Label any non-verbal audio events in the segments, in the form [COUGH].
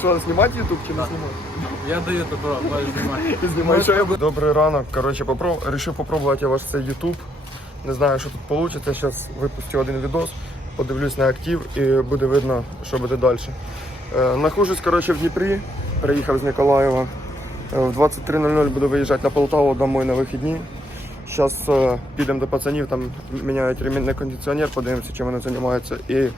Що, знімати ютуб чи не знімати? Я даю добро, можеш знімати. Знімай, що я буду. Добрий ранок. Коротше, попроб... Рішив попробувати ваш цей ютуб. Не знаю, що тут вийде. Зараз випустю один відос, подивлюсь на актив і буде видно, що буде далі. Е, нахожусь, коротше, в Дніпрі. Приїхав з Миколаєва. Е, в 23.00 буду виїжджати на Полтаву домой на вихідні. Зараз е, підемо до пацанів, там міняють ремінний кондиціонер, подивимося, чим вони займаються. І, е,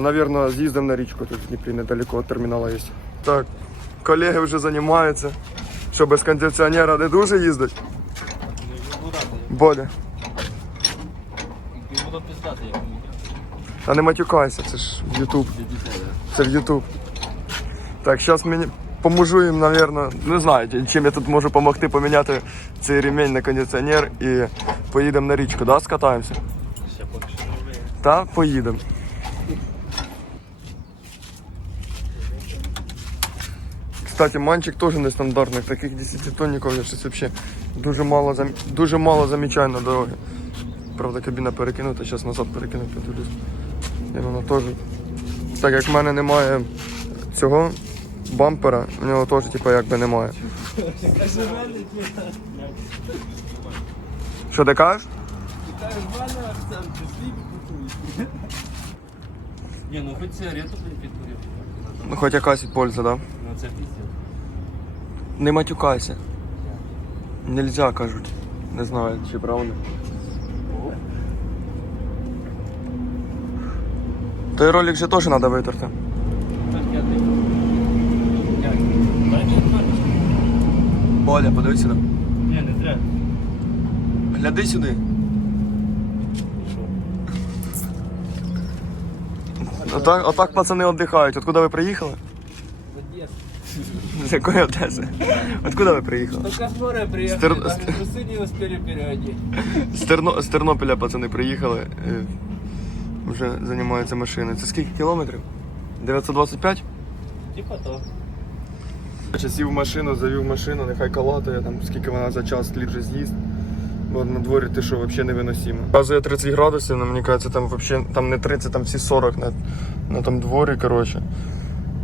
напевно, з'їздимо на річку тут в Дніпрі, недалеко від терміналу є. Так, колеги вже займаються. Що без кондиціонера не дуже їздить? Боля. Та не матюкайся, це ж в Ютуб. Це в Ютуб. Так, зараз мені поможу їм, напевно, не знаю, чим я тут можу допомогти поміняти цей ремінь на кондиціонер і поїдемо на річку, да, скатаємося? Ще поки що не. Та поїдемо. Кстати, манчик теж нестандартний. Таких 10 тонників я щось взагалі дуже мало, зам... дуже мало замічаю на дорогі. Правда, кабіна перекинута, зараз назад перекину, подивлюсь. І вона теж. Так як в мене немає цього бампера, в нього теж типу, якби немає. Що ти кажеш? Ти. Ні, ну хоч сигарету підкурив. Ну хоч якась польза, да? Ну це піздець. Не матюкайся. Нельзя, кажуть. Не знаю, чи правда. Той ролик же теж треба витерти. Так, я ти. Як? Дай мені тепер. Боля, подивись сюди. Ні, не треба. Гляди сюди. Отак, отак пацани віддихають. Откуда ви приїхали? Одес. З якої Одеси? Откуда ви приїхали? Только с моря Стер- приехали, даже трусы не успели переодеть. З, Терно... з Тернополя пацани приїхали. е, Вже займаються машиною. Це скільки кілометрів? 925? Типа то. Я сів в машину, завів машину, нехай калатає, там скільки вона за час ліпше з'їсть. Бо на дворі ти що взагалі невиносимо. Показує 30 градусів, але мені кажеться, там вообще там не 30, там всі 40 на, на там дворі, коротше.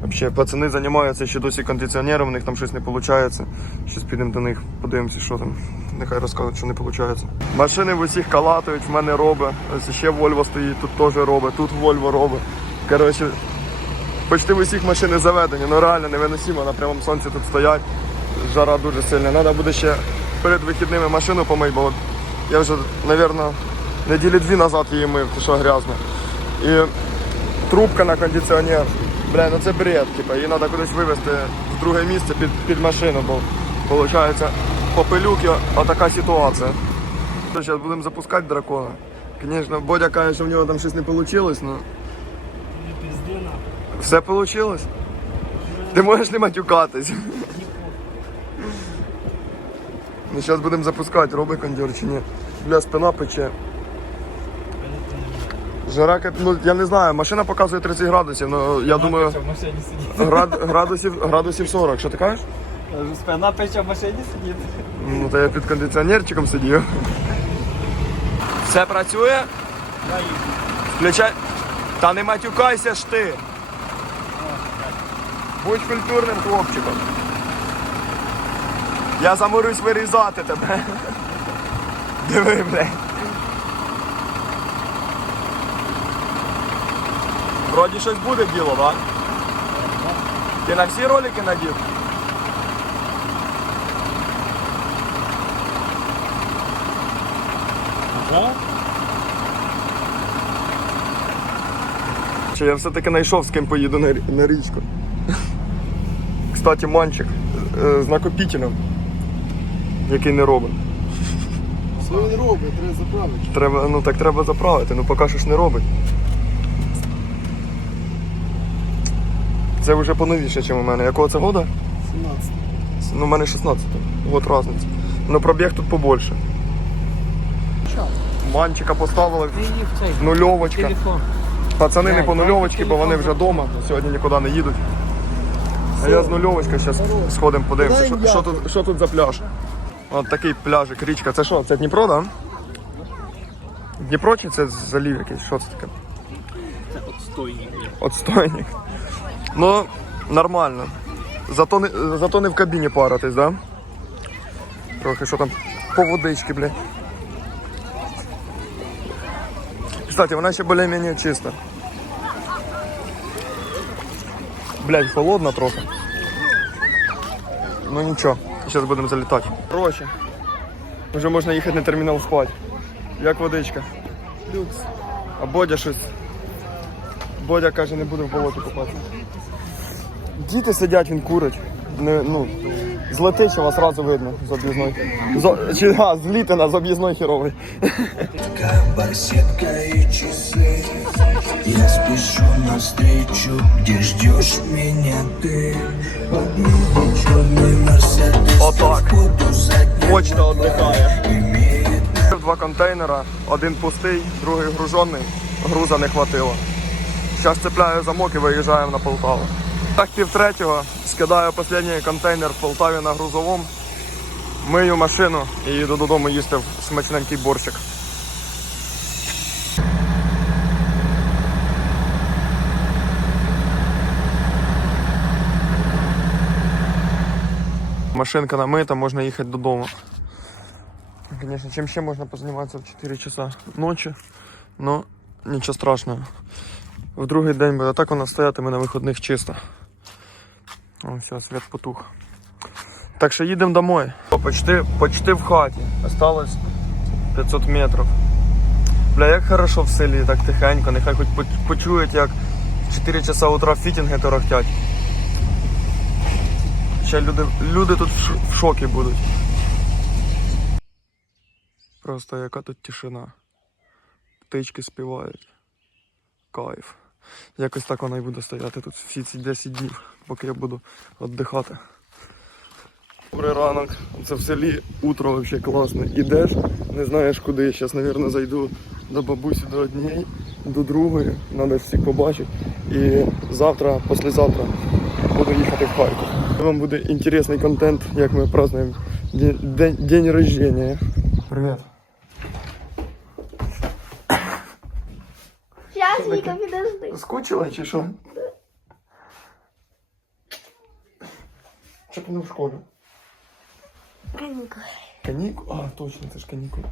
Вообще, пацани займаються ще досі кондиціонером, у них там щось не виходить. Щось підемо до них, подивимося, що там. Нехай розкажуть, що не виходить. Машини в усіх калатують, в мене робить. Ось ще Volvo стоїть, тут теж робить, тут Volvo робить. Коротше, почти в усіх машини заведені, ну реально невиносимо, на прямому сонці тут стоять. Жара дуже сильна. Треба буде ще перед вихідними машину помити, бо от я вже, мабуть, неділі дві назад її мив, то що грязно. І трубка на кондиціонер. Бля, ну це бред, типа, її треба кудись вивезти в друге місце під, під машину, бо виходить по пилюки отака ситуація. Зараз будемо запускати дракона. Звісно, Бодя каже, що в нього там щось не вийшло, але. Все вийшло. Ти можеш не матюкатись. Ну, зараз будемо запускати, робить кондьор чи ні. Бля, спина пече. Жара, ну я не знаю, машина показує 30 градусів, ну я думаю, град, градусів, градусів 40. Що ти кажеш? Спина пече в машині сидить. Ну, то я під кондиціонерчиком сидів. Все працює? Включай. Та не матюкайся ж ти. Будь культурним хлопчиком. Я заморюсь вирізати тебе. Диви, блядь. Вроді щось буде діло, так? Ти на всі ролики надів? Чи я все-таки знайшов з ким поїду на, на річку. Кстати, манчик е, з накопітелем, який не робить. Що він робить? Треба заправити. Треба, ну так треба заправити, ну поки що ж не робить. Це вже поновіше, ніж у мене. Якого це года? 17. Ну, у мене 16. Вот різниця. Ну пробіг тут побольше. Манчика поставили, нульовочка. телефон. Пацани не по нульовочці, бо вони вже вдома, сьогодні нікуди не їдуть. А я з нульовочкою зараз сходимо, подивимося, що, що, тут, що тут за пляж. От такий пляжик, річка. Це що, це Дніпро, так? Да? Дніпро чи це залів якийсь? Що це таке? Отстойник, блядь. Отстойник. Ну, Нормально. Зато не, зато не в кабіні паритись, да? Трохи що там по водички, блядь. Кстати, вона ще більш-менш чиста. Блядь, холодно трохи. Ну нічого, зараз будемо залітати. Короче, вже можна їхати на термінал спати. Як водичка? Люкс. А Бодя щось. Бодя каже, не буде в болоті купатися. Діти сидять, він курить. Не, ну, з Летичева сразу видно з об'їзної. З, чи, а, з Літина з об'їзної херової. барсетка и часы Я спешу навстречу, где ждешь меня ты Под небом черный мерседес Отак. Почта віддихає. Два контейнера, один пустий, другий гружений, груза не хватило. Зараз цепляю замок і виїжджаємо на Полтаву. Так пів третього скидаю останній контейнер в Полтаві на грузовому, мию машину і їду додому їсти в смачненький борщик. Машинка намита, можна їхати додому. Конечно, чем ще можна позаниматься в 4 часа ночі, но нічого страшного. В другий день буде так вона стоятиме на виходних чисто. О, все, світ потух. Так що їдемо домой. Почти, почти в хаті. Осталось 500 метрів. Бля, як хорошо в селі, так тихенько, нехай хоч почують, як в 4 часа утра фітінги торохтять. Ще люди, люди тут в шокі будуть. Просто яка тут тишина. Птички співають. Кайф. Якось так вона і буде стояти тут всі ці 10 днів, поки я буду віддихати. Добрий ранок. Це в селі утро взагалі класно. Ідеш, не знаєш куди. Зараз, мабуть, зайду до бабусі до однієї, до другої. Треба всіх побачити. І завтра, післязавтра буду їхати в Харків. Вам буде інтересний контент, як ми празднуємо день, день, день рождения. Привіт. Сейчас, Вика, подожди. Скучила чи що? Що ти не в школі? Каникулы. Канікул? А, точно, це ж канікули.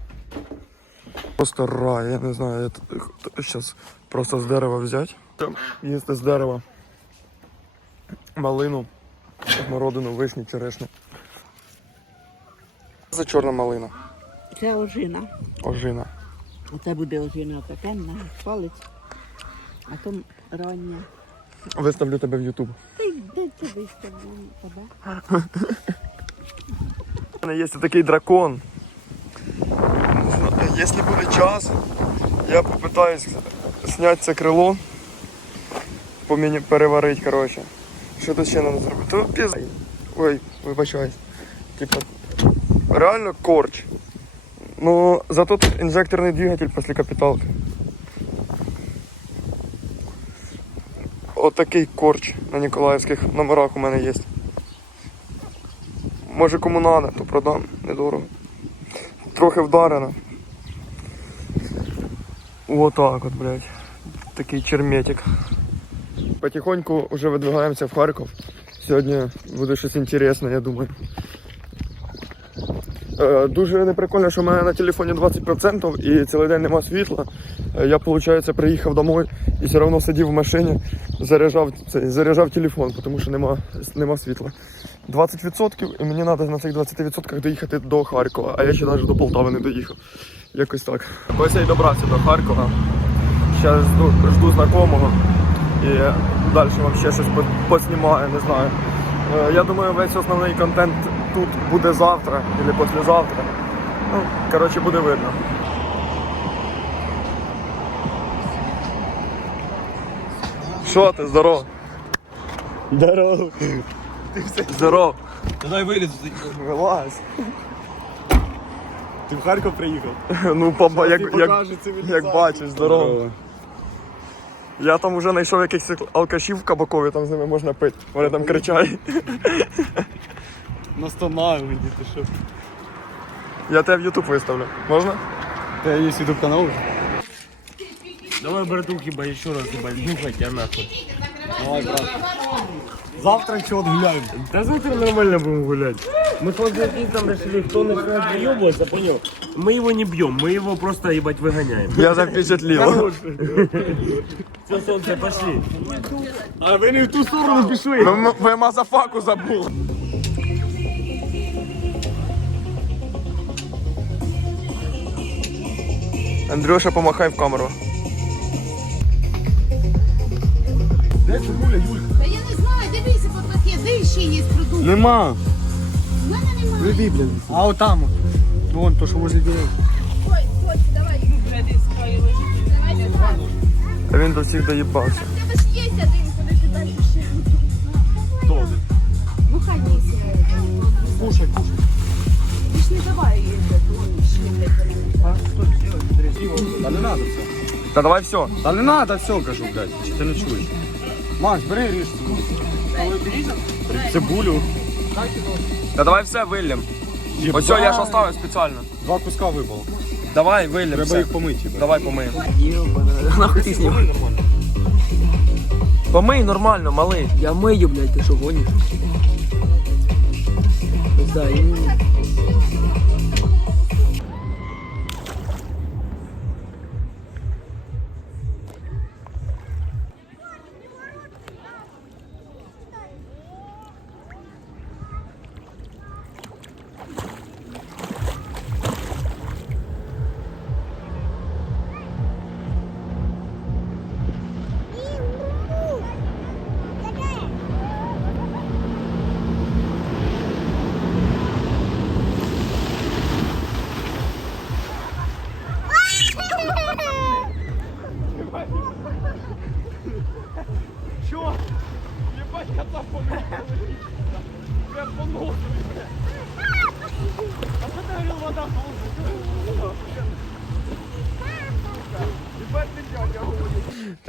Просто рай, я не знаю, я зараз просто з дерева взяти. Їсти з дерева. Малину, смородину, вишню, черешню. За чорна малина. Це ожина. Ожина. Оце буде ожина пекенна, палець, а то рання. Виставлю тебе в Ютуб. Та де це виставлю тебе? У мене є такий дракон. Якщо буде час, я попитаюсь зняти це крило, поміні переварити, коротше. Що тут ще треба зробити? То піз... Ой, вибачаюсь. Типа, реально корч. Ну, зато тут інжекторний двигатель після капіталки. Отакий корч на Ніколаївських номерах у мене є. Може кому надо, то продам, недорого. Трохи вдарено. Вот так от, блядь. Такий черметик. Потихоньку вже видвигаємося в Харків. Сьогодні буде щось інтересне, я думаю. Е, Дуже неприкольно, що в мене на телефоні 20% і цілий день нема світла. Е, Я, виходить, приїхав домой і все одно сидів в машині, заряджав, заряджав телефон, тому що нема, нема світла. 20% і мені треба на цих 20% доїхати до Харкова, а я ще навіть до Полтави не доїхав. Якось так. Ось я й добрався до Харкова. Зараз жду, жду знайомого і далі вам ще щось по- поснімаю, не знаю. Е, Я думаю, весь основний контент тут буде завтра або післязавтра. Ну, коротше, буде видно. Що ти, здоров? Здорово. Здоров. Давай виліз. Вилазь. Ти в Харків приїхав? Ну, папа, як, як, як бачиш, здорово. Я там вже знайшов якихось алкашів в кабакові, там з ними можна пити. Вони там кричать. [LAUGHS] Настанаю мені, ти що? Я тебе в Ютуб виставлю. Можна? Та є ютуб канал вже? Давай, братух, хіба ще раз, хіба, нюхать тебя нахуй. Давай, брат. Завтра чого гуляємо. Да завтра нормально будем гулять. Мы с Лазарем там решили, кто начинает выебываться, понял? Мы его не бьем, мы его просто, ебать, выгоняем. Я запечатлів. Все, солнце, пошли. А ви не в ту сторону пішли. Ви, ви мазафаку забули. Андрюша, помахай в камеру. Та я не знаю, дивися, по таке, де ще є продукти. Нема. У мене немає. А отам. от. Вон то, що возле дерев. Ой, Сочі, давай. Давай сюди. А він до всіх доїбався. У тебе ж є один, куди ти далі ще. Хто один? Ну, хай ніс. Кушай, кушай. Ти ж не давай їй ще. А, що делать? Та не надо все. Та давай все. Та не надо все, кажу, блядь. Чи ти не чуєш? Макс, бери ріж. Цибулю. Та давай все вильнем. Ось цього я ж оставив спеціально. Два куска випало. Давай вильнем. Треба все. їх помити. Давай помиємо. [LAUGHS] Нахуй ти знімай. Помий нормально, малий. Я мию, блядь, ти що гониш? Пизда, я не...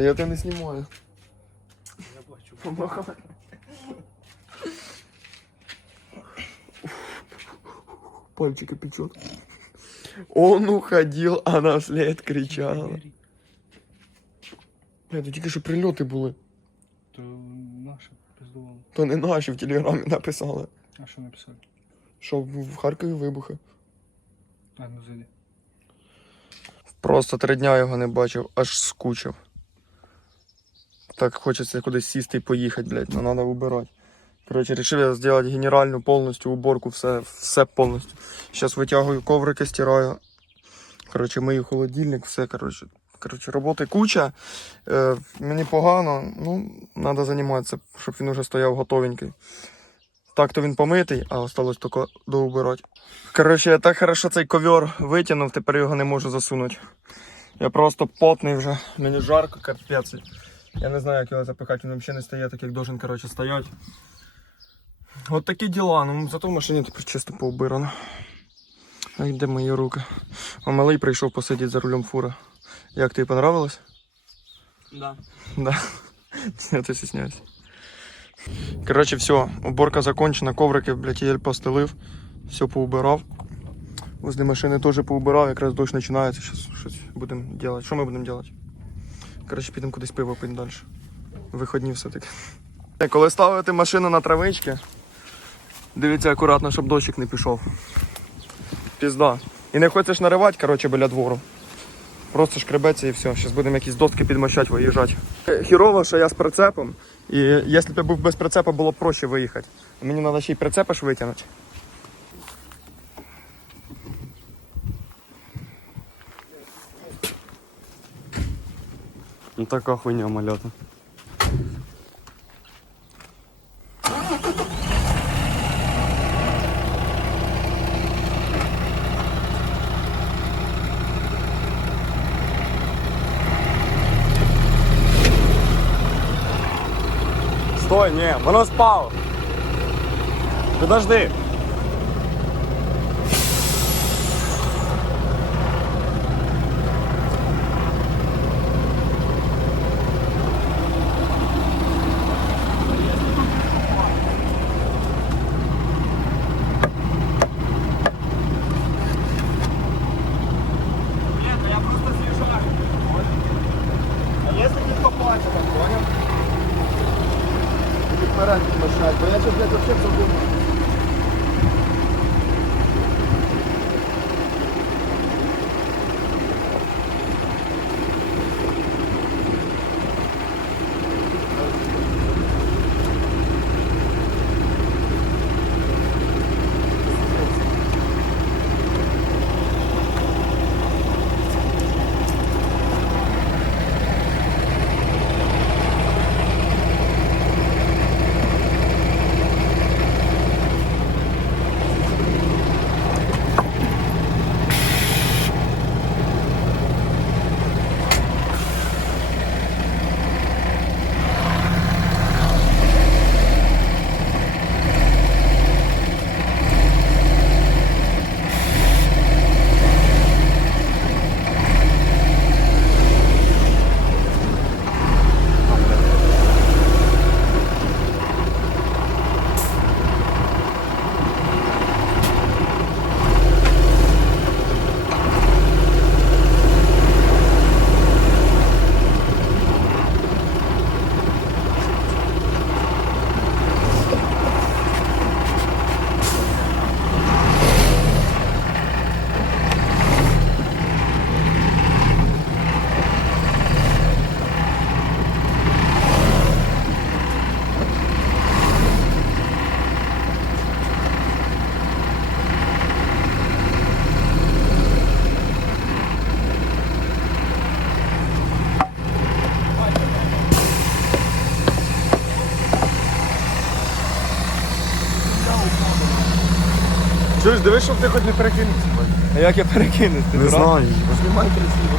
Та я тебе не знімаю. Я бачу. Помагай. Пальчики печет. Он уходил, она вслед кричала. Бля, тут тільки що прильоти були. То наше пиздувало. То не наші в телеграмі написали. А що написали? Що в Харкові вибухи. А, ну зайди. Просто три дня його не бачив, аж скучив. Так хочеться кудись сісти і поїхати, блядь, но треба убирати. Коротше, вирішив я зробити генеральну повністю уборку, все, все повністю. Зараз витягую коврики, стираю. Коротше, мию холодильник, все, коротше. Коротше, роботи куча. Е, мені погано, ну, треба займатися, щоб він уже стояв готовенький. Так то він помитий, а осталось тільки доубирати. Коротше, я так хорошо цей ковер витягнув, тепер його не можу засунути. Я просто потний вже, мені жарко, капець. Я не знаю, як його запихати, він взагалі не стає так, як должен коротше, стояти. От такі діла, ну зато в машині тепер чисто поубирано. А де мої руки? А малий прийшов посидіти за рулем фури. Як тобі понравилось? Да. Да. Я стесняюсь. Короче, все, уборка закончена, коврики, блядь, я постелив, все поубирав. Возле машини теж поубирав, якраз дощ починається, зараз щось будемо робити. Що ми будемо робити? Коротше, підемо кудись пиво пити далі. Виходні все-таки. Коли ставити машину на травички, дивіться акуратно, щоб дощик не пішов. Пізда. І не хочеш наривати, коротше, біля двору. Просто шкребеться і все. Зараз будемо якісь доски підмощати, виїжджати. Хірово, що я з прицепом. І якщо б я був без прицепа, було б проще виїхати. Мені треба ще й прицепа витягнути. Ну така хуйня малята. Стой, не, воно спало. Подожди. Чуєш, дивись, щоб ти хоч не перекинувся. А як я перекинусь? Не знаю. Знімай красиво.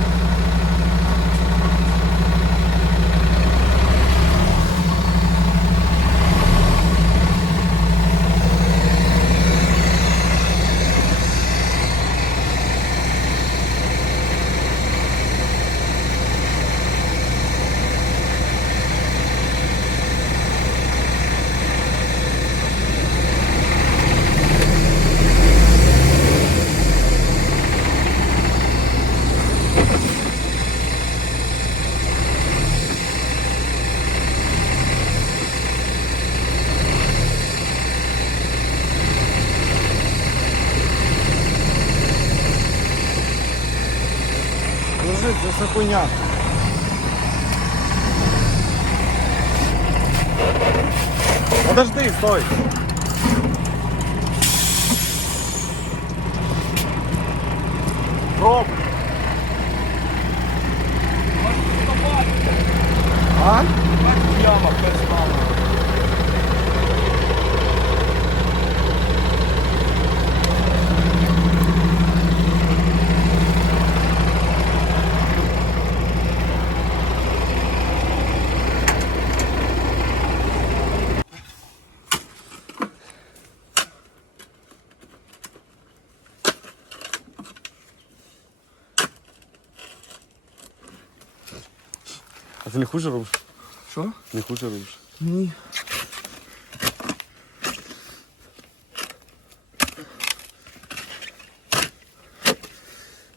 Лежить, це все хуйня. Подожди, стой. Пробуй. А? Яма, А не хуже робиш? Що? Не хуже робиш. Ні.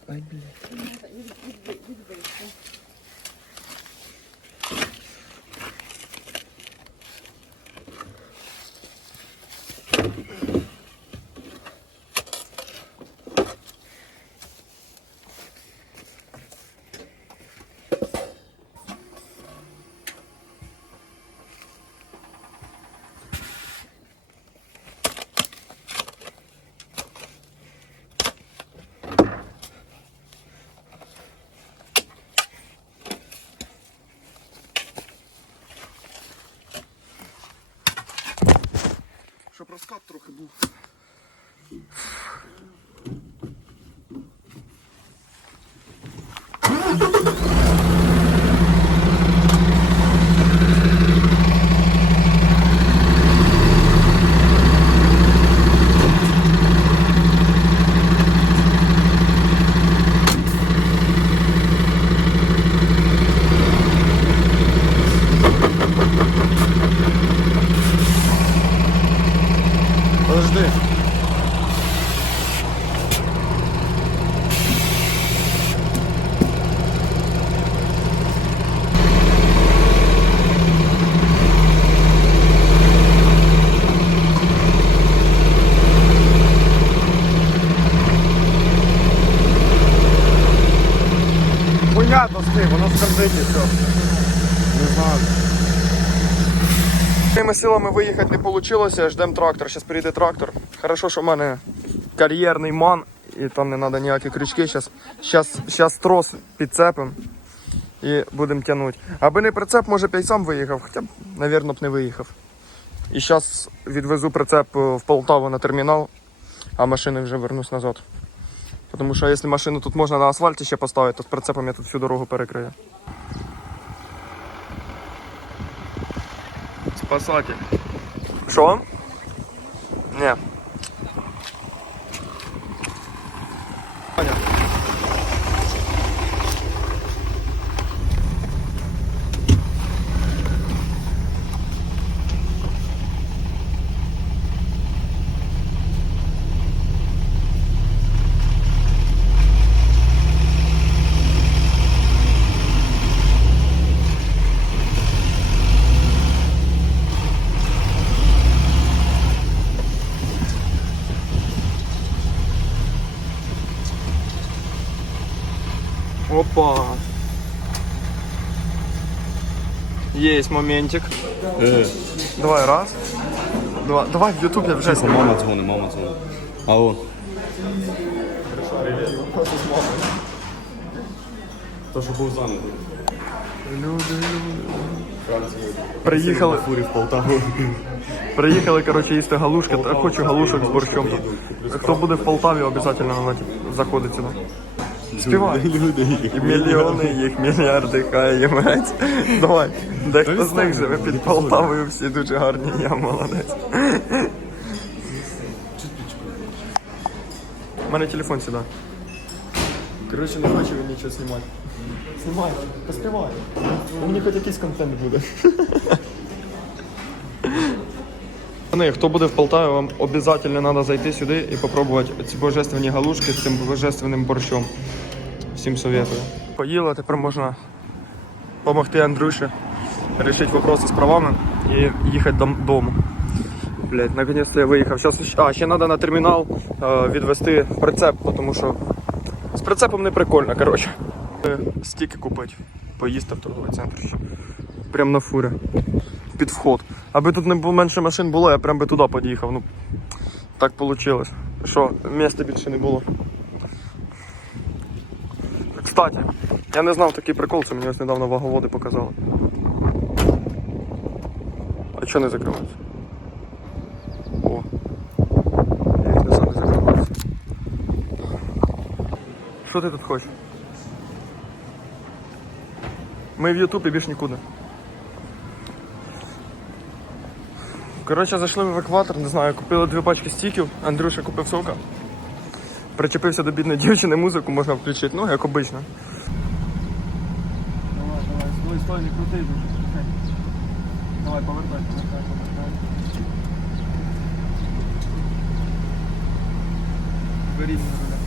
Ай, блядь. Щоб розкат трохи був. Подожди. Воно все. Не знаю. Моїми силами виїхати не вийшло, ждемо трактор. Зараз приїде трактор. Хорошо, що в мене кар'єрний ман і там не треба ніякі крючки. Зараз трос підцепимо і будемо тягнути. Аби не прицеп, може б я й сам виїхав, хоча б, мабуть, б не виїхав. І зараз відвезу прицеп е, в Полтаву на термінал, а машини вже вернусь назад. Тому що якщо машину тут можна на асфальті ще поставити, то прицепом я тут всю дорогу перекрию. Спасатель. Що? Ні. Опа. Есть моментик. Е, Давай раз. Два. Давай в YouTube я вже знімаю. мама дзвонить, мама дзвонить. Алло. То, що був зайнятий. Приїхали, Фурі в Полтаву. приїхали, коротше, їсти галушки. Та хочу галушок з борщом. Хто буде в Полтаві, обов'язково заходить сюди. Співай. І мільйони їх, мільярди, хай їмець. Давай. Дехто з них живе під Полтавою, всі дуже гарні, я молодець. У мене телефон сюди. Коротше, не хочу він нічого знімати. Знімай, поспівай. Мені хоч якийсь контент буде. [LAUGHS] Пацани, Хто буде в Полтаві, вам обов'язково треба зайти сюди і спробувати ці божественні галушки з цим божественним борщом. Всім советую. Поїла, тепер можна допомогти Андрюші вирішити вопроси з правами і їхати додому. Блять, наконец-то я виїхав. Щас, а, ще треба на термінал е, відвести прицеп, тому що з прицепом не прикольно, коротше. Е, Стіки купити, поїсти в торговий центр. Прям на фурі. Під вход. Аби тут не менше машин було, я прям би туди під'їхав. Ну, так вийшло. Що, місця більше не було. Кстати, я не знав такий прикол, це мені ось недавно ваговоди показали. А чого не закривається? О. Знаю, не закривається. Що ти тут хочеш? Ми в Ютубі більш нікуди. Коротше, зайшли в евакуатор, не знаю, купили дві пачки стіків, Андрюша купив сока. Причепився до бідної дівчини, музику можна включити, ну, як обично. Давай, давай, стой, стой, не крути дуже. Давай, повертай, повертай, повертай. Беріть мене, руля.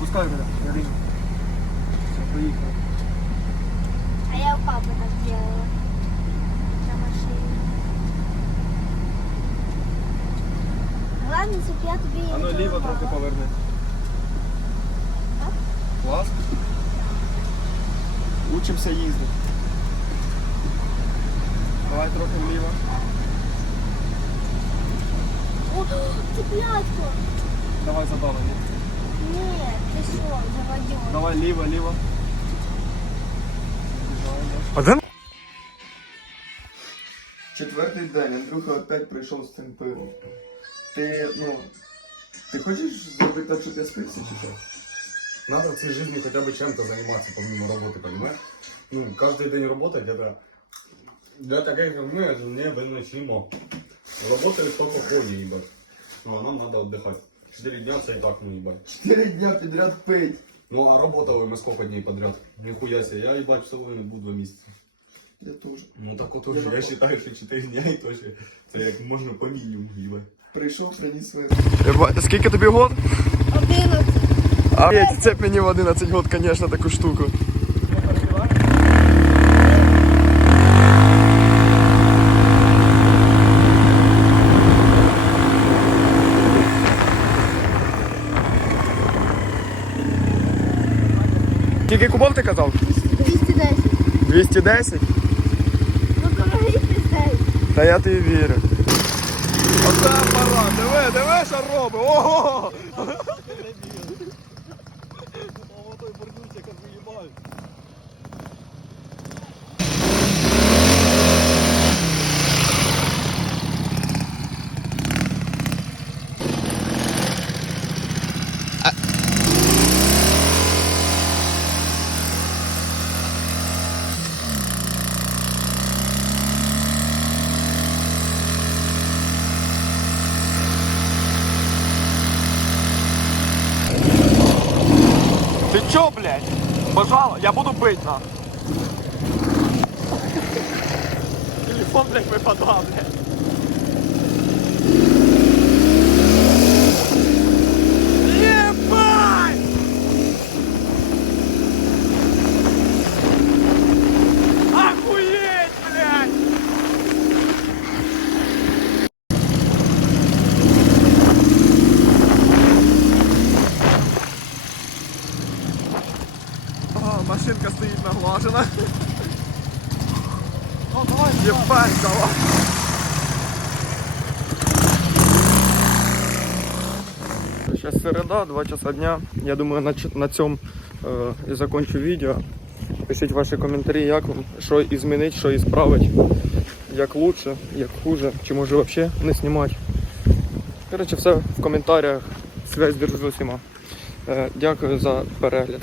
Пускай мене, я рівно. Все, поїхали. А я у папы так делала. На машине Главное, чтобы я тебе А ну не ліво трохи помогала. поверни. Клас. Учимося їздити. Давай трохи вліво. О, [GASPS] цыплятку. Давай задавлення. Нет, ты что, заводил. Давай ліво, ліво. Один? Четвертий день, Андрюха опять прийшов з цим пивом. Ти, ну, ти хочеш зробити так, щоб я спився чи що? Надо в цій житті хоча б чим-то займатися помимо роботи, понимаешь? Ну, кожен день работать, это для таких, как мы, это невыносимо. Работают только кони, ебать. Ну, а нам надо отдыхать. Четыре дня це і так, ну, ебать. Чотири дня підряд пить. Ну, а работали мы сколько дней подряд? Нихуя себе, я, ебать, в не буду два месяца. Я теж. Ну, так от уже, я считаю, що 4 дня і то ще, це як можна по мінімуму, ебать. Прийшов, приніс вино. Скільки тобі год? Одиннадцать. А блядь, цеп мені в 11 год, конечно, таку штуку. Скільки кубов ти казав? 210. 210? Ну дорогий піздець. Та я тобі вірю. Оце апарат, диви, диви, що робить. Ого! Пожалуй, я буду бить, на. Телефон, блядь, выпадал, блядь. Ебать! Охуеть, блядь! О, машинка стоїть наглажена. Ебать, давай. Середа, 2 часа дня. Я думаю, на, на цьому е, і закончу відео. Пишіть ваші коментарі, як вам, що і змінити, що і справити. Як лучше, як хуже, чи може взагалі не знімати. Коротше, все в коментарях. Связь держу з усіма. Е, Дякую за перегляд.